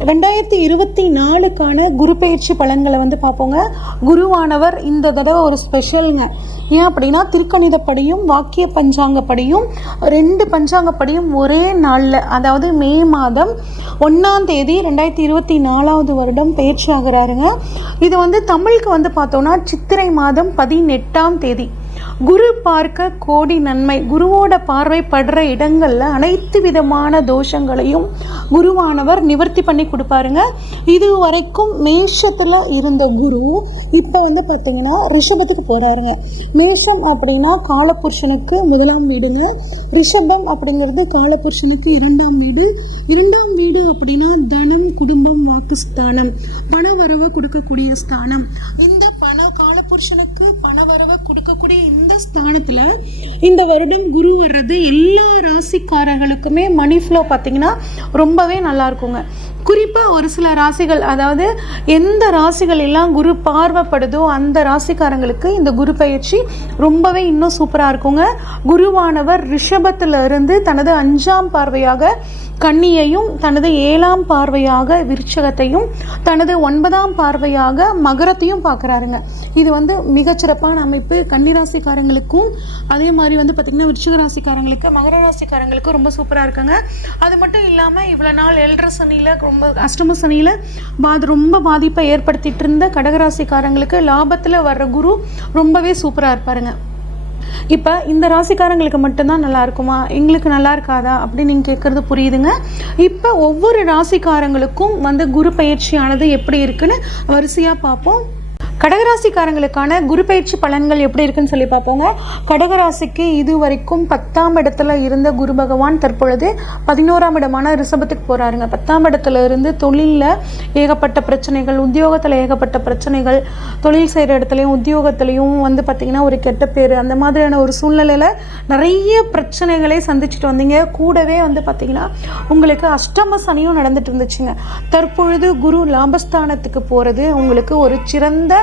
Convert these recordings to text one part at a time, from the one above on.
ரெண்டாயிரத்தி இருபத்தி நாலுக்கான குரு பயிற்சி பலன்களை வந்து பார்ப்போங்க. குருவானவர் இந்த தடவை ஒரு ஸ்பெஷலுங்க ஏன் அப்படின்னா திருக்கணிதப்படியும் வாக்கிய பஞ்சாங்கப்படியும் ரெண்டு பஞ்சாங்கப்படியும் ஒரே நாளில் அதாவது மே மாதம் ஒன்றாம் தேதி ரெண்டாயிரத்தி இருபத்தி நாலாவது வருடம் பயிற்சி ஆகிறாருங்க. இது வந்து தமிழுக்கு வந்து பார்த்தோன்னா சித்திரை மாதம் பதினெட்டாம் தேதி. குரு பார்க்க கோடி நன்மை. குருவோட பார்வை படுற அனைத்து விதமான தோஷங்களையும் குருவானவர் நிவர்த்தி பண்ணி கொடுப்பாருங்க. இது வரைக்கும் மேஷத்தில் இருந்த குரு இப்போ வந்து பார்த்தீங்கன்னா ரிஷபத்துக்கு போகிறாருங்க மேஷம் அப்படின்னா காலபுருஷனுக்கு முதலாம் வீடுங்க. ரிஷபம் அப்படிங்கிறது காலபுருஷனுக்கு இரண்டாம் வீடு. இரண்டாம் வீடு அப்படின்னா தனம் குடும்பம் வாக்குஸ்தானம் பண வரவை கொடுக்கக்கூடிய ஸ்தானம். இந்த பண கால பண வரவை கொடுக்கக்கூடிய இந்த ஸ்தானத்தில் இந்த வருடம் குரு வர்றது எல்லா ராசிக்காரர்களுக்குமே மணி ஃப்ளோ பார்த்தீங்கன்னா ரொம்பவே நல்லா இருக்குங்க. குறிப்பாக ஒரு சில ராசிகள் அதாவது எந்த ராசிகள் எல்லாம் குரு பார்வைப்படுதோ அந்த ராசிக்காரங்களுக்கு இந்த குரு பயிற்சி ரொம்பவே இன்னும் சூப்பராக இருக்குங்க. குருவானவர் ரிஷபத்தில் இருந்து தனது அஞ்சாம் பார்வையாக கன்னியையும் தனது ஏழாம் பார்வையாக விருச்சகத்தையும் தனது ஒன்பதாம் பார்வையாக மகரத்தையும் பார்க்குறாருங்க. இது வந்து வந்து மிகச்சிறப்பான அமைப்பு. கன்னிராசிக்காரங்களுக்கும் அதே மாதிரி வந்து பார்த்திங்கன்னா விருச்சிக ராசிக்காரங்களுக்கு மகர ராசிக்காரங்களுக்கும் ரொம்ப சூப்பராக இருக்குங்க. அது மட்டும் இல்லாமல் இவ்வளோ நாள் எல்ற சனியில் ரொம்ப அஷ்டம சனியில் பாது ரொம்ப பாதிப்பை ஏற்படுத்திட்டு இருந்த கடகராசிக்காரங்களுக்கு லாபத்தில் வர்ற குரு ரொம்பவே சூப்பராக இருப்பாருங்க. இப்போ இந்த ராசிக்காரங்களுக்கு மட்டும்தான் நல்லா இருக்குமா? எங்களுக்கு நல்லா இருக்காதா? அப்படின்னு நீங்கள் கேட்குறது புரியுதுங்க. இப்போ ஒவ்வொரு ராசிக்காரங்களுக்கும் வந்து குரு பயிற்சியானது எப்படி இருக்குன்னு வரிசையாக பார்ப்போம். கடகராசிக்காரங்களுக்கான குரு பயிற்சி பலன்கள் எப்படி இருக்குன்னு சொல்லி பார்ப்போங்க. கடகராசிக்கு இது வரைக்கும் பத்தாம் இடத்துல இருந்த குரு பகவான் தற்பொழுது பதினோராம் இடமான ரிஷபத்துக்கு போகிறாருங்க பத்தாம் இடத்துல இருந்து தொழிலில் ஏகப்பட்ட பிரச்சனைகள் உத்தியோகத்தில் ஏகப்பட்ட பிரச்சனைகள் தொழில் செய்கிற இடத்துலையும் உத்தியோகத்துலையும் வந்து பார்த்திங்கன்னா ஒரு கெட்ட பேர் அந்த மாதிரியான ஒரு சூழ்நிலையில் நிறைய பிரச்சனைகளை சந்திச்சுட்டு வந்தீங்க. கூடவே வந்து பார்த்திங்கன்னா உங்களுக்கு அஷ்டம சனியும் நடந்துட்டு இருந்துச்சுங்க. தற்பொழுது குரு லாபஸ்தானத்துக்கு போகிறது உங்களுக்கு ஒரு சிறந்த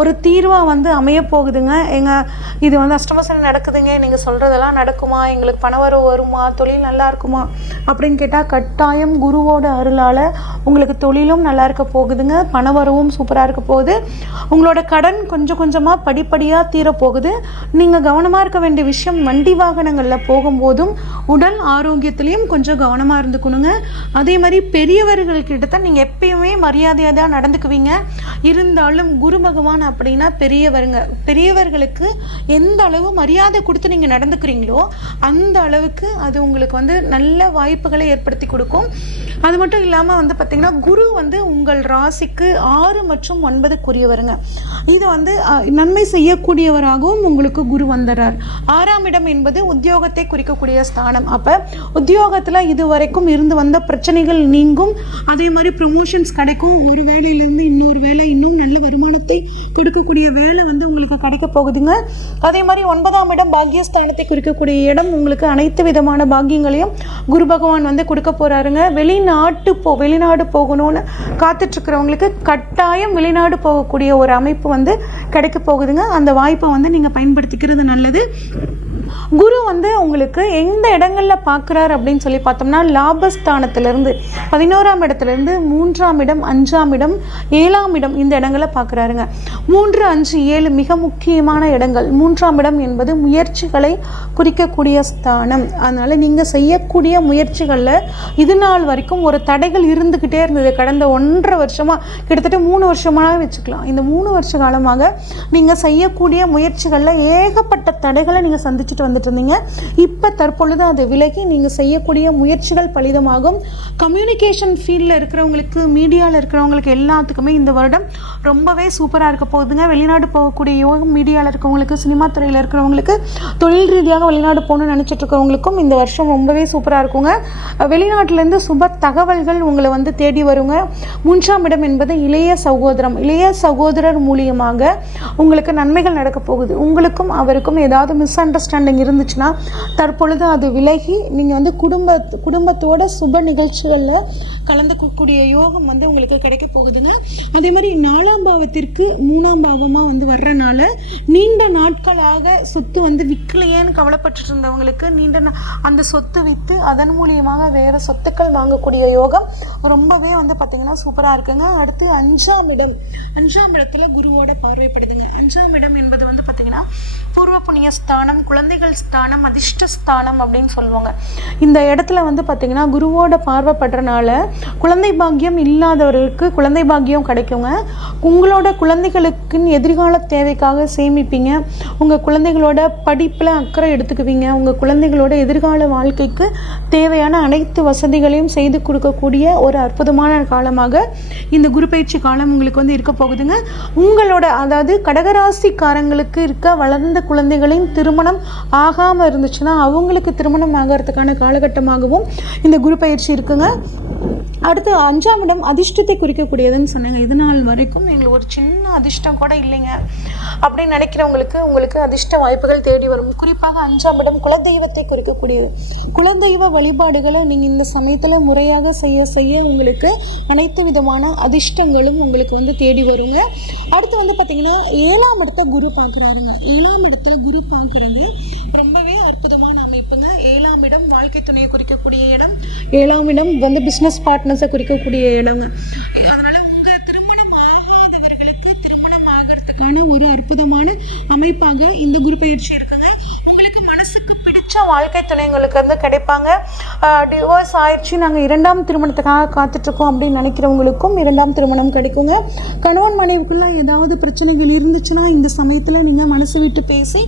ஒரு தீர்வாக வந்து அமைய போகுதுங்க. எங்கள் இது வந்து அஷ்டமசனம் நடக்குதுங்க. நீங்கள் சொல்கிறதெல்லாம் நடக்குமா? எங்களுக்கு பணவரவு வருமா? தொழில் நல்லா இருக்குமா? அப்படின்னு கேட்டால் கட்டாயம் குருவோட அருளால் உங்களுக்கு தொழிலும் நல்லா இருக்க போகுதுங்க. பணவரவும் சூப்பராக இருக்க போகுது. உங்களோட கடன் கொஞ்சம் கொஞ்சமாக படிப்படியாக தீரப்போகுது நீங்கள் கவனமாக இருக்க வேண்டிய விஷயம் வண்டி வாகனங்களில் போகும்போதும் உடல் ஆரோக்கியத்துலேயும் கொஞ்சம் கவனமாக இருந்துக்கணுங்க. அதே மாதிரி பெரியவர்கள்கிட்ட தான் நீங்கள் எப்பயுமே மரியாதையாக தான் நடந்துக்குவீங்க. இருந்தாலும் குரு பகவான் அப்படின்னா பெரியவருங்க பெரியவர்களுக்கு எந்த அளவு மரியாதை கொடுத்து நீங்கள் நடந்துக்கிறீங்களோ அந்த அளவுக்கு அது உங்களுக்கு வந்து நல்ல வாய்ப்புகளை ஏற்படுத்தி கொடுக்கும். அது மட்டும் இல்லாமல் வந்து பார்த்திங்கன்னா குரு வந்து உங்கள் ராசிக்கு ஆறு மற்றும் ஒன்பதுக்குரியவருங்க. இது வந்து நன்மை செய்யக்கூடியவராகவும் உங்களுக்கு குரு வந்துடுறார் ஆறாம் இடம் என்பது உத்தியோகத்தை குறிக்கக்கூடிய ஸ்தானம். அப்போ உத்தியோகத்தில் இது வரைக்கும் இருந்து வந்த பிரச்சனைகள் நீங்கும். அதே மாதிரி ப்ரொமோஷன்ஸ் கிடைக்கும். ஒரு வேலையிலேருந்து இன்னொரு வேலை இன்னும் நல்ல வருமானத்தை கொடுக்கக்கூடிய வேலை வந்து உங்களுக்கு கிடைக்க போகுதுங்க. அதே மாதிரி ஒன்பதாம் இடம் பாக்கியஸ்தானத்தை குறிக்கக்கூடிய இடம் உங்களுக்கு அனைத்து விதமான பாக்கியங்களையும் குரு பகவான் வந்து கொடுக்க போகிறாருங்க வெளிநாட்டு போ வெளிநாடு போகணும்னு காத்துட்ருக்கிறவங்களுக்கு கட்டாயம் வெளிநாடு போகக்கூடிய ஒரு அமைப்பு வந்து கிடைக்க போகுதுங்க. அந்த வாய்ப்பை வந்து நீங்கள் பயன்படுத்திக்கிறது நல்லது. குரு வந்து உங்களுக்கு எந்த இடங்களில் பார்க்குறாரு அப்படின்னு சொல்லி பார்த்தோம்னா லாபஸ்தானத்திலிருந்து பதினோராம் இடத்துலேருந்து மூன்றாம் இடம் அஞ்சாம் இடம் ஏழாம் இடம் இந்த இடங்களை பார்க்குறாருங்க. மூன்று அஞ்சு ஏழு மிக முக்கியமான இடங்கள். மூன்றாம் இடம் என்பது முயற்சிகளை குறிக்கக்கூடிய ஸ்தானம். அதனால் நீங்கள் செய்யக்கூடிய முயற்சிகளில் இது நாள் வரைக்கும் ஒரு தடைகள் இருந்துக்கிட்டே இருந்தது. கடந்த ஒன்றரை வருஷமாக கிட்டத்தட்ட மூணு வருஷமாக வச்சுக்கலாம். இந்த மூணு வருஷ காலமாக நீங்கள் செய்யக்கூடிய முயற்சிகளில் ஏகப்பட்ட தடைகளை நீங்கள் சந்திச்சுட்டு வந்துட்டு இருந்தீங்க இப்போ தற்பொழுது அது விலகி நீங்கள் செய்யக்கூடிய முயற்சிகள் பலிதமாகும். கம்யூனிகேஷன் ஃபீல்டில் இருக்கிறவங்களுக்கு மீடியாவில் இருக்கிறவங்களுக்கு எல்லாத்துக்குமே இந்த வருடம் ரொம்பவே சூப்பராக இருக்க போகுதுங்க. வெளிநாடு போகக்கூடிய யோகம் மீடியாவில் இருக்கிறவங்களுக்கு சினிமா துறையில் இருக்கிறவங்களுக்கு தொழில் ரீதியாக வெளிநாடு போகணும்னு நினச்சிட்டு இருக்கிறவங்களுக்கும் இந்த வருஷம் ரொம்பவே சூப்பராக இருக்குங்க. வெளிநாட்டிலேருந்து சுப தகவல்கள் உங்களை வந்து தேடி வருங்க. மூன்றாம் இடம் என்பது இளைய சகோதரம். இளைய சகோதரர் மூலியமாக உங்களுக்கு நன்மைகள் நடக்க போகுது. உங்களுக்கும் அவருக்கும் ஏதாவது மிஸ் அண்டர்ஸ்டாண்டிங் அண்டர்ஸ்டாண்டிங் இருந்துச்சுன்னா தற்பொழுது அது விலகி நீங்கள் வந்து குடும்ப குடும்பத்தோட சுப நிகழ்ச்சிகளில் கலந்துக்கக்கூடிய யோகம் வந்து உங்களுக்கு கிடைக்க போகுதுங்க. அதே மாதிரி நாலாம் பாவத்திற்கு மூணாம் பாவமாக வந்து வர்றனால நீண்ட நாட்களாக சொத்து வந்து விற்கலையேன்னு கவலைப்பட்டு இருந்தவங்களுக்கு நீண்ட நா- அந்த சொத்து விற்று அதன் மூலியமாக வேறு சொத்துக்கள் வாங்கக்கூடிய யோகம் ரொம்பவே வந்து பார்த்திங்கன்னா சூப்பராக இருக்குங்க. அடுத்து அஞ்சாம் இடம். அஞ்சாம் இடத்துல குருவோட பார்வைப்படுதுங்க. அஞ்சாம் இடம் என்பது வந்து பார்த்திங்கன்னா பூர்வ புண்ணிய ஸ்தானம் குழந்தைகள் ஸ்தானம் அதிர்ஷ்ட ஸ்தானம் அப்படின்னு சொல்லுவாங்க. இந்த இடத்துல வந்து பார்த்திங்கன்னா குருவோட பார்வைப்படுறனால குழந்தை பாக்கியம் இல்லாதவர்களுக்கு குழந்தை பாக்கியம் கிடைக்குங்க. உங்களோட குழந்தைகளுக்குன்னு எதிர்கால தேவைக்காக சேமிப்பீங்க. உங்கள் குழந்தைகளோட படிப்பில் அக்கறை எடுத்துக்குவீங்க. உங்கள் குழந்தைகளோட எதிர்கால வாழ்க்கைக்கு தேவையான அனைத்து வசதிகளையும் செய்து கொடுக்கக்கூடிய ஒரு அற்புதமான காலமாக இந்த குரு பயிற்சி காலம் உங்களுக்கு வந்து இருக்க போகுதுங்க. உங்களோட அதாவது கடகராசிக்காரங்களுக்கு இருக்க வளர்ந்த குழந்தைகளின் திருமணம் ஆகாமல் இருந்துச்சுன்னா அவங்களுக்கு திருமணம் ஆகிறதுக்கான காலகட்டமாகவும் இந்த குரு பயிற்சி இருக்குங்க. அடுத்து அஞ்சாம் இடம் அதிர்ஷ்டத்தை குறிக்கக்கூடியதுன்னு சொன்னாங்க. இது நாள் வரைக்கும் எங்களுக்கு ஒரு சின்ன அதிர்ஷ்டம் கூட இல்லைங்க. அப்படின்னு நினைக்கிறவங்களுக்கு உங்களுக்கு அதிர்ஷ்ட வாய்ப்புகள் தேடி வரும். குறிப்பாக அஞ்சாம் இடம் குலதெய்வத்தை குறிக்கக்கூடியது. குலதெய்வ வழிபாடுகளை நீங்கள் இந்த சமயத்தில் முறையாக செய்ய செய்ய உங்களுக்கு அனைத்து விதமான அதிர்ஷ்டங்களும் உங்களுக்கு வந்து தேடி வருங்க. அடுத்து வந்து பார்த்திங்கன்னா ஏழாம் இடத்த குரு பார்க்குறாருங்க. ஏழாம் இடத்துல குரு பார்க்குறது ரொம்பவே அற்புதமான அமைப்புங்க. ஏழாம் இடம் வாழ்க்கை துணையை குறிக்கக்கூடிய இடம். ஏழாம் இடம் வந்து பிஸ்னஸ் பார்ட்னர்ஸை குறிக்கக்கூடிய இடங்க. அதனால உங்க திருமணம் ஆகாதவர்களுக்கு திருமணம் ஆகிறதுக்கான ஒரு அற்புதமான அமைப்பாக இந்த குரு பயிற்சி மனசுக்கு பிடிச்ச வாழ்க்கை துணைங்களுக்கு வந்து கிடைப்பாங்க. டிவோர்ஸ் ஆயிடுச்சு. நாங்கள் இரண்டாம் திருமணத்துக்காக காத்துட்ருக்கோம் அப்படின்னு நினைக்கிறவங்களுக்கும் இரண்டாம் திருமணம் கிடைக்குங்க. கணவன் மனைவிக்குள்ளே ஏதாவது பிரச்சனைகள் இருந்துச்சுன்னா இந்த சமயத்தில் நீங்கள் மனசு விட்டு பேசி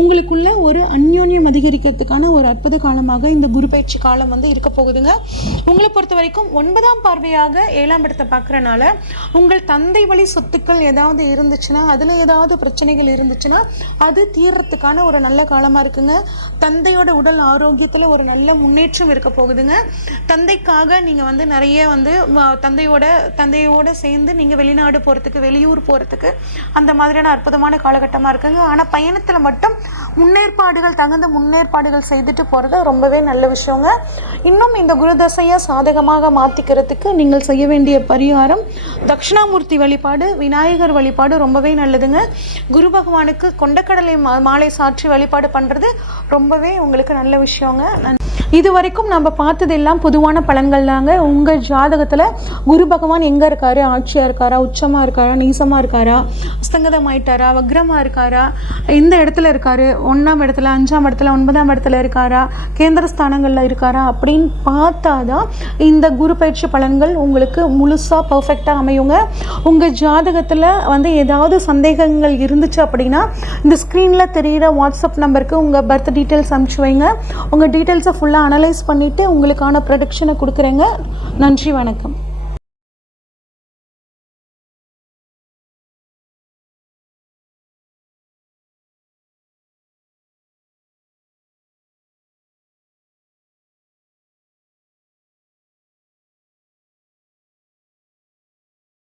உங்களுக்குள்ள ஒரு அந்யோன்யம் அதிகரிக்கிறதுக்கான ஒரு அற்புத காலமாக இந்த குரு பயிற்சி காலம் வந்து இருக்க போகுதுங்க. உங்களை பொறுத்த வரைக்கும் ஒன்பதாம் பார்வையாக ஏழாம் இடத்தை பார்க்குறனால உங்கள் தந்தை வழி சொத்துக்கள் ஏதாவது இருந்துச்சுன்னா அதில் ஏதாவது பிரச்சனைகள் இருந்துச்சுன்னா அது தீர்றதுக்கான ஒரு நல்ல காலமாக இருக்குங்க. தந்தையோட உடல் ஆரோக்கியத்தில் ஒரு நல்ல முன்னேற்றம் இருக்க போகுதுங்க. தந்தைக்காக நீங்கள் வந்து நிறைய வந்து வ- தந்தையோட தந்தையோட சேர்ந்து நீங்கள் வெளிநாடு போகிறதுக்கு வெளியூர் போகிறதுக்கு அந்த மாதிரியான அற்புதமான காலகட்டமாக இருக்குங்க. ஆனால் பயணத்தில் மட்டும் முன்னேற்பாடுகள் தகுந்த முன்னேற்பாடுகள் செய்துட்டு போகிறது ரொம்பவே நல்ல விஷயங்க. இன்னும் இந்த குருதசையை சாதகமாக மாற்றிக்கிறதுக்கு நீங்கள் செய்ய வேண்டிய பரிகாரம் தட்சிணாமூர்த்தி வழிபாடு விநாயகர் வழிபாடு ரொம்பவே நல்லதுங்க. குரு பகவானுக்கு கொண்டக்கடலை மா மாலை சாற்றி வழிபாடு பண்ணுறது ரொம்பவே உங்களுக்கு நல்ல விஷயங்க. இது வரைக்கும் நம்ம பார்த்தது எல்லாம் பொதுவான பலன்கள் தாங்க. உங்கள் ஜாதகத்தில் குரு பகவான் எங்கே இருக்காரு? ஆட்சியாக இருக்காரா? உச்சமாக இருக்காரா? நீசமாக இருக்காரா? அஸ்தங்கதம் ஆயிட்டாரா வக்ரமாக இருக்காரா? எந்த இடத்துல இருக்காரு? ஒன்றாம் இடத்துல அஞ்சாம் இடத்துல ஒன்பதாம் இடத்துல இருக்காரா? கேந்திர ஸ்தானங்களில் இருக்காரா? அப்படின்னு பார்த்தா தான் இந்த குரு பயிற்சி பலன்கள் உங்களுக்கு முழுசாக பர்ஃபெக்டாக அமையுங்க. உங்கள் ஜாதகத்தில் வந்து ஏதாவது சந்தேகங்கள் இருந்துச்சு அப்படின்னா இந்த ஸ்க்ரீனில் தெரிகிற வாட்ஸ்அப் நம்பருக்கு உங்கள் பர்த் டீட்டெயில்ஸ் அனுப்பிச்சு வைங்க. உங்கள் டீட்டெயில்ஸை ஃபுல்லாக அனலைஸ் பண்ணிவிட்டு உங்களுக்கான ப்ரொடக்ஷனை கொடுக்குறேங்க. நன்றி வணக்கம்.